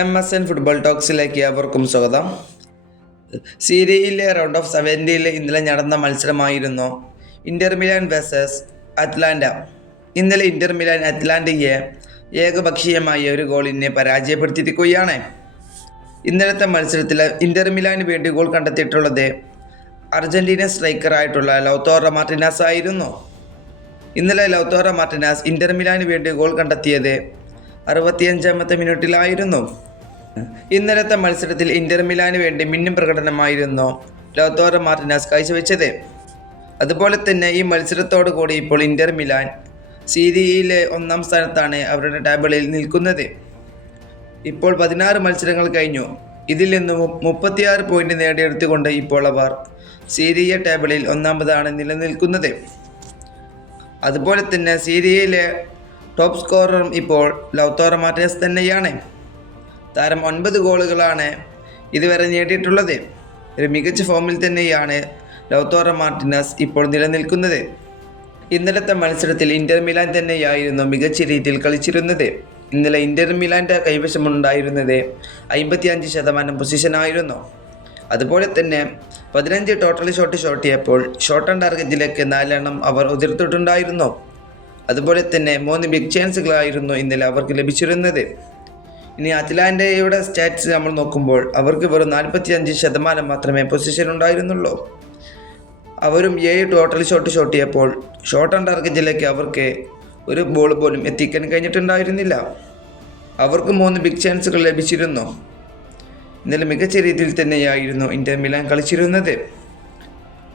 M S N football ടോക്സിലേക്ക് അവർക്കും സ്വാഗതം. സീരിയയിലെ റൗണ്ട് ഓഫ് സെവന്റിയിൽ ഇന്നലെ നടന്ന മത്സരമായിരുന്നു ഇന്റർ മിലാൻ വേഴ്സസ് അറ്റ്ലാന്റ. ഇന്നലെ ഇന്റർ മിലാൻ അറ്റ്ലാന്റയെ ഏകപക്ഷീയമായ ഒരു ഗോളിനെ പരാജയപ്പെടുത്തിയിരിക്കുകയാണ്. ഇന്നലത്തെ മത്സരത്തിൽ ഇന്റർ വേണ്ടി ഗോൾ കണ്ടെത്തിയിട്ടുള്ളത് അർജന്റീന സ്ട്രൈക്കറായിട്ടുള്ള ലൗത്തോറ മാർട്ടിനാസ് ആയിരുന്നു ഇന്നലെ ലൗത്തോറ മാർട്ടിനാസ് ഇന്റർ വേണ്ടി ഗോൾ കണ്ടെത്തിയത് അറുപത്തിയഞ്ചാമത്തെ മിനിറ്റിലായിരുന്നു. ഇന്നലത്തെ മത്സരത്തിൽ ഇന്റർ മിലാന് വേണ്ടി മിന്നും പ്രകടനമായിരുന്നു ലോത്തോറ മാർട്ടിനാസ് കാഴ്ചവെച്ചത്. അതുപോലെ തന്നെ ഈ മത്സരത്തോടു കൂടി ഇപ്പോൾ ഇന്റർ മിലാൻ സീരിയയിലെ ഒന്നാം സ്ഥാനത്താണ് അവരുടെ ടേബിളിൽ നിൽക്കുന്നത്. ഇപ്പോൾ പതിനാറ് മത്സരങ്ങൾ കഴിഞ്ഞു. ഇതിൽ നിന്ന് മുപ്പത്തിയാറ് പോയിന്റ് നേടിയെടുത്തുകൊണ്ട് ഇപ്പോൾ അവർ സീരിയ ടേബിളിൽ ഒന്നാമതാണ് നിലനിൽക്കുന്നത്. അതുപോലെ തന്നെ സീരിയയിലെ ടോപ്പ് സ്കോററും ഇപ്പോൾ ലൗത്തോറ മാറ്റേസ് തന്നെയാണ്. താരം ഒൻപത് ഗോളുകളാണ് ഇതുവരെ നേടിയിട്ടുള്ളത്. ഒരു മികച്ച ഫോമിൽ തന്നെയാണ് ലൗത്തോറ മാർട്ടിനസ് ഇപ്പോൾ നിലനിൽക്കുന്നത്. ഇന്നലത്തെ മത്സരത്തിൽ ഇന്റർ മിലാൻ തന്നെയായിരുന്നു മികച്ച രീതിയിൽ കളിച്ചിരുന്നത്. ഇന്നലെ ഇന്റർ മിലാന്റെ കൈവശമുണ്ടായിരുന്നത് അമ്പത്തി അഞ്ച് ശതമാനം പൊസിഷനായിരുന്നു അതുപോലെ തന്നെ പതിനഞ്ച് ടോട്ടൽ ഷോട്ട് ഷോട്ടിയപ്പോൾ ഷോട്ട് ആൻഡ് ടാർഗറ്റിലേക്ക് നാലെണ്ണം അവർ ഉതിർത്തിട്ടുണ്ടായിരുന്നു. അതുപോലെ തന്നെ മൂന്ന് ബിഗ് ചാൻസുകളായിരുന്നു ഇന്നലെ അവർക്ക് ലഭിച്ചിരുന്നത്. ഇനി അറ്റ്ലാന്റയുടെ സ്റ്റാറ്റ്സ് നമ്മൾ നോക്കുമ്പോൾ അവർക്ക് വെറും നാൽപ്പത്തി അഞ്ച് ശതമാനം മാത്രമേ പൊസിഷൻ ഉണ്ടായിരുന്നുള്ളൂ. അവരും ഏഴ് ടോട്ടൽ ഷോട്ട് ഷോട്ട് ഷോട്ടിയപ്പോൾ ഷോട്ട് ആൻഡ് ടാർഗറ്റിലേക്ക് അവർക്ക് ഒരു ബോൾ പോലും എത്തിക്കാൻ കഴിഞ്ഞിട്ടുണ്ടായിരുന്നില്ല. അവർക്ക് മൂന്ന് ബിഗ് ചാൻസുകൾ ലഭിച്ചിരുന്നു. ഇന്നലെ മികച്ച രീതിയിൽ തന്നെയായിരുന്നു ഇന്ത്യ മിലാൻ കളിച്ചിരുന്നത്.